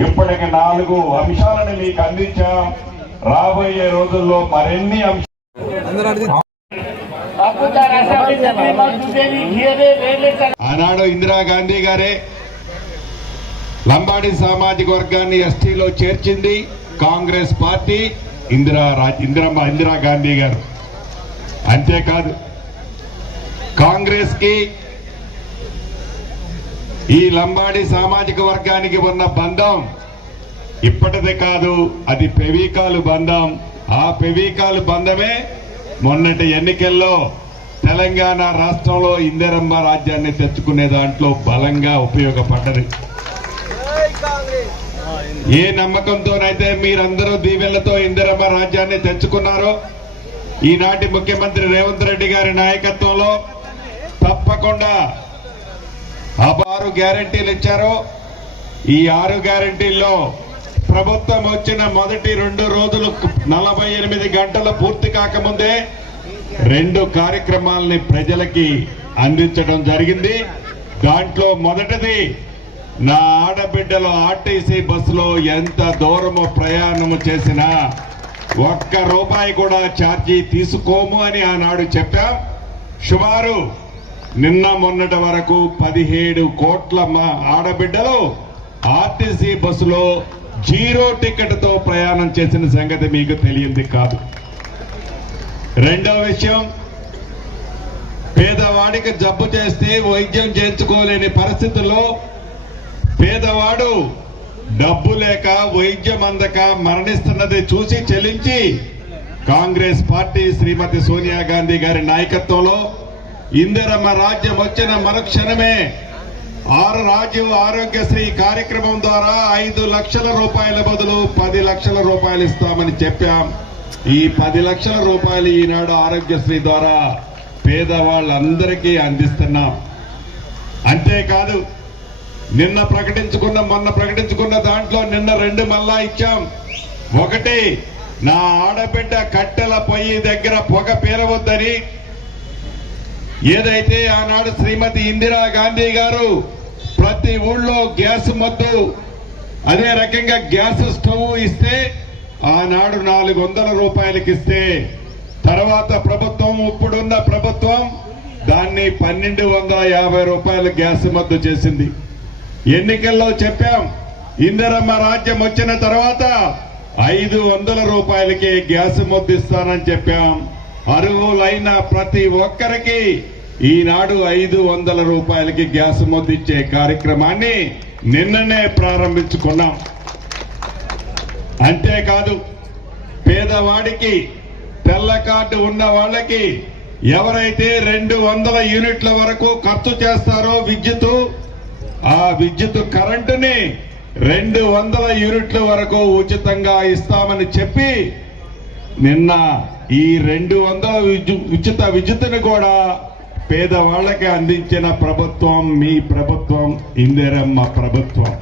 ఇప్పటికి నాలుగు అంశాలను మీకు అందించాం. రాబోయే రోజుల్లో మరిన్ని ఆనాడు ఇందిరాగాంధీ గారే లంబాడి సామాజిక వర్గాన్ని ఎస్టీలో చేర్చింది కాంగ్రెస్ పార్టీ ఇందిరా ఇందిరమ్మ ఇందిరాగాంధీ గారు. అంతేకాదు కాంగ్రెస్కి ఈ లంబాడి సామాజిక వర్గానికి ఉన్న బంధం ఇప్పటిదే కాదు అది పెవీకాలు బంధం. ఆ పెవీకాలు బంధమే మొన్నటి ఎన్నికల్లో తెలంగాణ రాష్ట్రంలో ఇందిరమ్మ రాజ్యాన్ని తెచ్చుకునే దాంట్లో బలంగా ఉపయోగపడ్డది. ఏ నమ్మకంతోనైతే మీరందరూ దీవెళ్ళతో ఇందిరమ్మ రాజ్యాన్ని తెచ్చుకున్నారో ఈనాటి ముఖ్యమంత్రి రేవంత్ రెడ్డి గారి నాయకత్వంలో తప్పకుండా ఆరు గ్యారంటీలు ఇచ్చారో. ఈ ఆరు గ్యారంటీల్లో ప్రభుత్వం వచ్చిన మొదటి రెండు రోజులు నలభై ఎనిమిది గంటలు పూర్తి కాకముందే రెండు కార్యక్రమాలని ప్రజలకి అందించడం జరిగింది. దాంట్లో మొదటిది నా ఆడబిడ్డలు ఆర్టీసీ బస్సులో ఎంత దూరము ప్రయాణము చేసినా ఒక్క రూపాయి కూడా ఛార్జీ తీసుకోము అని ఆనాడు చెప్పాం. సుమారు నిన్న మొన్నటి వరకు పదిహేడు కోట్ల మా ఆడబిడ్డలు ఆర్టీసీ బస్సులో జీరో టికెట్తో ప్రయాణం చేసిన సంగతి మీకు తెలియంది కాదు. రెండవ విషయం పేదవాడికి జబ్బు చేస్తే వైద్యం చేర్చుకోలేని పరిస్థితుల్లో పేదవాడు డబ్బు లేక వైద్యం అందక మరణిస్తున్నది చూసి చెల్లించి కాంగ్రెస్ పార్టీ శ్రీమతి సోనియా గాంధీ గారి నాయకత్వంలో ఇందిరమ్మ రాజ్యం వచ్చిన మరుక్షణమే ఆరు రాజీవ్ ఆరోగ్యశ్రీ కార్యక్రమం ద్వారా ఐదు లక్షల రూపాయల బదులు పది లక్షల రూపాయలు ఇస్తామని చెప్పాం. ఈ పది లక్షల రూపాయలు ఈనాడు ఆరోగ్యశ్రీ ద్వారా పేదవాళ్ళందరికీ అందిస్తున్నాం. అంతేకాదు నిన్న ప్రకటించుకున్న మొన్న ప్రకటించుకున్న దాంట్లో నిన్న రెండు మళ్ళా ఇచ్చాం. ఒకటి నా ఆడబిడ్డ కట్టెల పొయ్యి దగ్గర పొగ పేలవద్దని ఏదైతే ఆనాడు శ్రీమతి ఇందిరా గాంధీ గారు ప్రతి ఊళ్ళో గ్యాస్ మద్దు అదే రకంగా గ్యాస్ స్టవ్ ఇస్తే ఆనాడు నాలుగు వందల రూపాయలకి ఇస్తే తర్వాత ప్రభుత్వం ఇప్పుడున్న ప్రభుత్వం దాన్ని పన్నెండు వందల యాభై రూపాయలు గ్యాస్ మద్దు చేసింది. ఎన్నికల్లో చెప్పాం ఇందిరమ్మ రాజ్యం వచ్చిన తర్వాత ఐదు వందల రూపాయలకి గ్యాస్ మద్దు ఇస్తానని చెప్పాం. అర్హులైన ప్రతి ఒక్కరికి ఈనాడు ఐదు వందల రూపాయలకి గ్యాస్ మొద్దిచ్చే కార్యక్రమాన్ని నిన్ననే ప్రారంభించుకున్నాం. అంతేకాదు పేదవాడికి తెల్ల కార్డు ఉన్న వాళ్ళకి ఎవరైతే రెండు వందల యూనిట్ల వరకు ఖర్చు చేస్తారో విద్యుత్ ఆ విద్యుత్ కరెంటుని రెండు వందల యూనిట్ల వరకు ఉచితంగా ఇస్తామని చెప్పి నిన్న ఈ రెండు వందల ఉచిత విద్యుత్తుని కూడా పేదవాళ్ళకి అందించిన ప్రభుత్వం మీ ప్రభుత్వం ఇందిరమ్మ ప్రభుత్వం.